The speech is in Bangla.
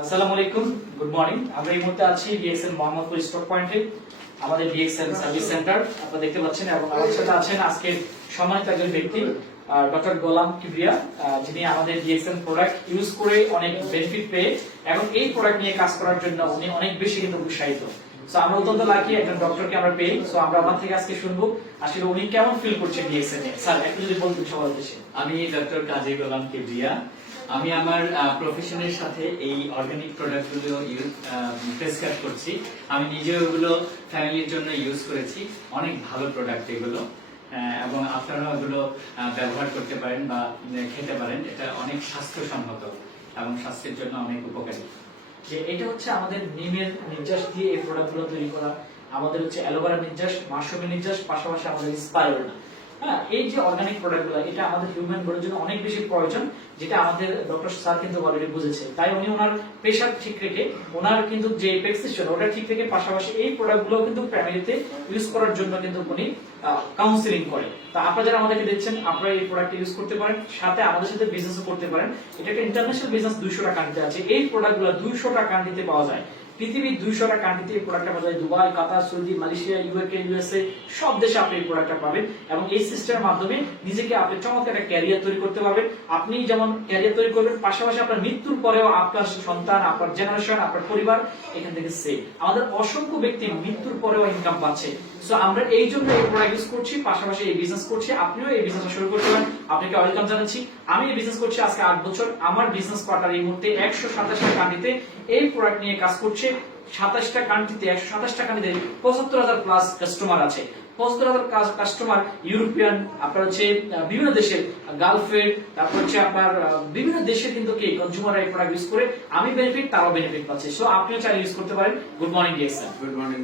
আসসালামু আলাইকুম, গুড মর্নিং। আমরা এই মুহূর্তে আছি ডিএক্সএল মোহাম্মদপুর স্টক পয়েন্টে, আমাদের ডিএক্সএল সার্ভিস সেন্টার আপনারা দেখতে পাচ্ছেন। এবং আমাদের সাথে আছেন আজকের সম্মানিত একজন ব্যক্তি ডক্টর গোলাম কিবরিয়া, যিনি আমাদের ডিএক্সএল প্রোডাক্ট ইউজ করে অনেক বেনিফিট পেয়ে এবং এই প্রোডাক্ট নিয়ে কাজ করার জন্য উনি অনেক বেশি কিন্তু উৎসাহিত। সো আমরা অত্যন্ত লাকি একজন ডক্টরকে আমরা পেয়ে। সো আমরা ওনার থেকে আজকে শুনবো আসলে উনি কেমন ফিল করছেন ডিএক্সএল নিয়ে। স্যার একটু যদি বলতেন সবার উদ্দেশ্যে। আমি ডক্টর কাজী গোলাম কিবরিয়া। আমি আমার প্রফেশনের সাথে এই অর্গানিক প্রোডাক্টগুলো প্রেসক্রাইব করছি। আমি নিজেও এগুলো ফ্যামিলির জন্য ইউজ করেছি। অনেক ভালো প্রোডাক্ট এগুলো, এবং আপনারা এগুলো ব্যবহার করতে পারেন বা খেতে পারেন। এটা অনেক স্বাস্থ্যসম্মত এবং স্বাস্থ্যের জন্য অনেক উপকারী। যে এটা হচ্ছে আমাদের নিমের নির্যাস দিয়ে এই প্রোডাক্টগুলো তৈরি করা, আমাদের হচ্ছে অ্যালোভেরা নির্যাস, মাশরুমের নির্যাস, পাশাপাশি আমাদের স্পাইরুলিনা। হ্যাঁ, এই যে অর্গানিক প্রোডাক্টগুলো এটা আমাদের হিউম্যান বডির জন্য অনেক বেশি প্রয়োজন, যেটা আমাদের ডক্টর স্যার কিন্তু অলরেডি বুঝেছে। তাই উনি ওনার প্রেশার ঠিক রেখে, ওনার কিন্তু যে প্রেসক্রিপশন ওটা ঠিক রেখে পাশাপাশি এই প্রোডাক্টগুলো কিন্তু ফ্যামিলিতে ইউজ করার জন্য কিন্তু উনি কাউন্সিলিং করে। তা আপনারা যারা আমাদেরকে দেখছেন, আপনারা এই প্রোডাক্ট ইউজ করতে পারেন, সাথে আমাদের সাথে বিজনেসও করতে পারেন। এটা একটা ইন্টারন্যাশনাল বিজনেস, 200টা কান্ট্রিতে আছে। এই প্রোডাক্টগুলো 200টা কান্ট্রিতে পাওয়া যায়। পৃথিবীর 200টা কান্ট্রিতে এই প্রোডাক্টটা পাওয়া যায়। দুবাই, কাতার, সৌদি, মালয়েশিয়া, ইউকে, ইউএসএ সব দেশে আপনি এই প্রোডাক্টটা পাবেন। এবং এই সিস্টেমের মাধ্যমে নিজেকে আপনি চমৎকার একটা ক্যারিয়ার তৈরি করতে পারবেন। আপনি যেমন ক্যারিয়ার তৈরি করবেন, পাশাপাশি আপনার মৃত্যুর পরেও আপনার সন্তান, আপনার জেনারেশন, আপনার পরিবার এখান থেকে সেভ। আমাদের অসংখ্য ব্যক্তি মৃত্যুর পরেও ইনকাম পাচ্ছে। সো আমরা এই জন্য এই প্রোডাক্ট ইউজ করছি, পাশাপাশি এই বিজনেস করছি। আপনিও এই বিজনেস শুরু করতে পারেন। আপনাকে ওয়েলকাম জানাচ্ছি। আমি এই বিজনেস করছি আজকে 8 বছর। আমার বিজনেস পার্টনার এই মুহূর্তে 127টা কান্ট্রিতে এই প্রোডাক্ট নিয়ে কাজ করছে। 27টা কান্ট্রিতে 127টা কান্ট্রিতে 75,000 প্লাস কাস্টমার আছে। 75,000 কাস্টমার ইউরোপিয়ান, আপনার হচ্ছে বিভিন্ন দেশের, গালফের, তারপর হচ্ছে আপনার বিভিন্ন দেশের কিন্তু কি কনজিউমার এই প্রোডাক্ট ইউজ করে আমি বেনিফিট, তারাও বেনিফিট পাচ্ছে। সো আপনিও চাইলে ইউজ করতে পারেন। Good morning DXL. Good morning.